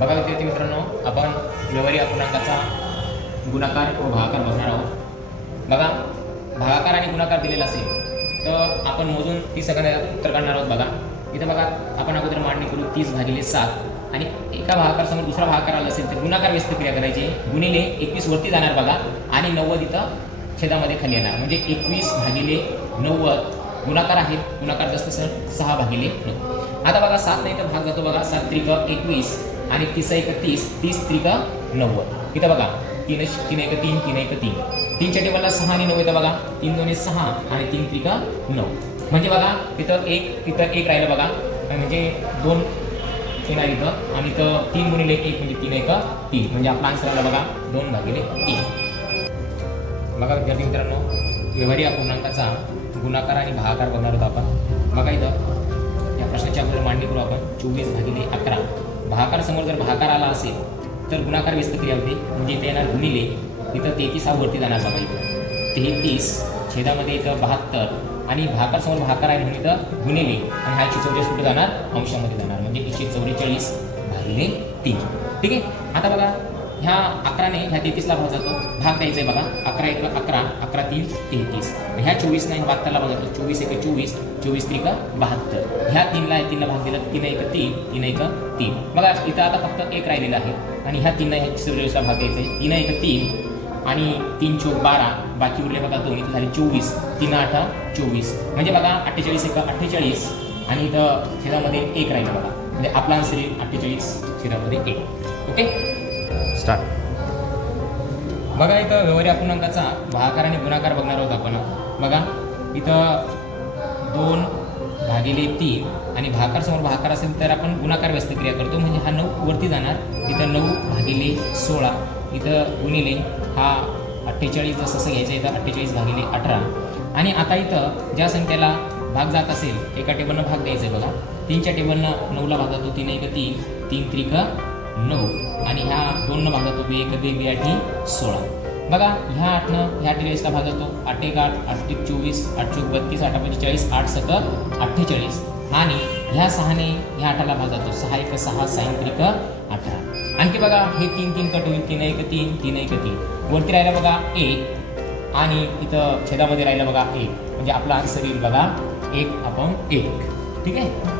बघा विद्यार्थी मित्रांनो आपण व्यवहारी अपूर्णांकाचा गुणाकार व भागाकार बघणार आहोत. बघा भागाकार आणि गुणाकार दिलेला असेल तर आपण मोजून तीस सेकंदात उत्तर काढणार आहोत बघा. इथं बघा आपण अगोदर मांडणी करू तीस भागिले सात. आणि एका भागाकारासमोर दुसरा भागाकार आला असेल तर गुणाकार व्यस्त क्रिया करायची. गुणिले एकवीस वरती जाणार बघा. आणि नव्वद इथं छेदामध्ये खाली येणार. म्हणजे एकवीस भागिले नव्वद. गुणाकार आहेत. गुणाकार जास्त सर सहा भागिले नऊ. आता बघा सात नाही तर भाग जातो बघा सात त्रिक एकवीस. आणि तीस एक तीस तीस त्रिका नव्वद. इथं बघा तीन तीन एक तीन तीन एक तीन. तीनच्या टेबलला सहा आणि नऊ येतं बघा. तीन दोन्ही सहा आणि तीन त्रिका नऊ. म्हणजे बघा तिथं एक तिथं एक राहिलं बघा. म्हणजे दोन येणार इथं आणि तर तीन गुणिले एक म्हणजे तीन एक तीन. म्हणजे आपला आन्सर आला बघा दोन भागिले तीन. बघा विद्यार्थी मित्रांनो व्यवहारी अपूर्णांकाचा गुणाकार आणि भागाकार बघणार होतो आपण. बघा इथं या प्रश्नाच्या अगोदर मांडणी करू आपण. चोवीस भागिले अकरा. भाकार समोर जर भाकार आला असेल तर गुणाकार व्यस्त क्रिया होते. म्हणजे इथे येणार गुणिले इथं तेहतीस हा वरती जाणार बघा इथं तेहतीस छेदामध्ये इथं बहात्तर आणि भाकार समोर भाकार आहे म्हणून इथं गुणिले आणि हा एकशे चौवेचाळीस कुठे जाणार अंशामध्ये जाणार. म्हणजे एकशे चौवेचाळीस भागिले तीन. ठीक आहे? आता बघा ह्या अकराने ह्या तेहतीसला भाग जातो. भाग द्यायचा आहे बघा. अकरा एक अकरा अकरा तीन तेहतीस. ह्या चोवीसने ह्या बहात्तरला भाग जातो. चोवीस एक चोवीस चोवीस त्रिक बहात्तर. ह्या तीनला तीनला भाग दिला तीन एक तीन तीन एक तीन. बघा इथं आता फक्त एक राहिलेला आहे. आणि ह्या तीनला ह्या चौवेचाळीसला भाग द्यायचा आहे तीन एक तीन. आणि तीन चो बारा. बाकी उरले बघा दोन. इथं झाले चोवीस. तीन आठ चोवीस. म्हणजे बघा अठ्ठेचाळीस एक अठ्ठेचाळीस. आणि इथं छेदामध्ये एक राहिलं बघा. म्हणजे आपला आन्सर येईल अठ्ठेचाळीस छेदामध्ये एक. ओके? स्टार्ट बघा इथं व्यवहारी अपूर्णांकाचा भागाकार आणि गुणाकार बघणार आहोत आपण. बघा इथं दोन भागिले तीन आणि भाकार समोर भाकार असेल तर आपण गुणाकार व्यस्त क्रिया करतो. म्हणजे हा नऊ वरती जाणार इथं नऊ भागिले सोळा इथं गुणिले हा अठ्ठेचाळीस जसं असं घ्यायचं इथं अठ्ठेचाळीस भागिले अठरा. आणि आता इथं ज्या संख्येला भाग जात असेल एका टेबलनं भाग द्यायचा आहे बघा. तीनच्या टेबलनं नऊला भाग जातो तीन एक तीन तीन त्रिक नऊ. आणि ह्या दोननं भाग जातो बी एक बी बी सोळा. बघा ह्या आठनं ह्या टेरेसला भाग जातो आठ एक आठ आठ एक चोवीस आठ चोक बत्तीस आठ पंचेचाळीस आठ सक अठ्ठेचाळीस. आणि ह्या सहाने ह्या आठाला भाग जातो सहा एक सहा सायंत्रिक त्रिक अठरा. आणखी बघा हे तीन तीन कट होईल. तीन एक तीन तीन एक तीन. वरती राहिलं बघा एक. आणि इथं छेदामध्ये राहिलं बघा एक. म्हणजे आपला आन्सर येईल बघा एक आपण एक. ठीक आहे?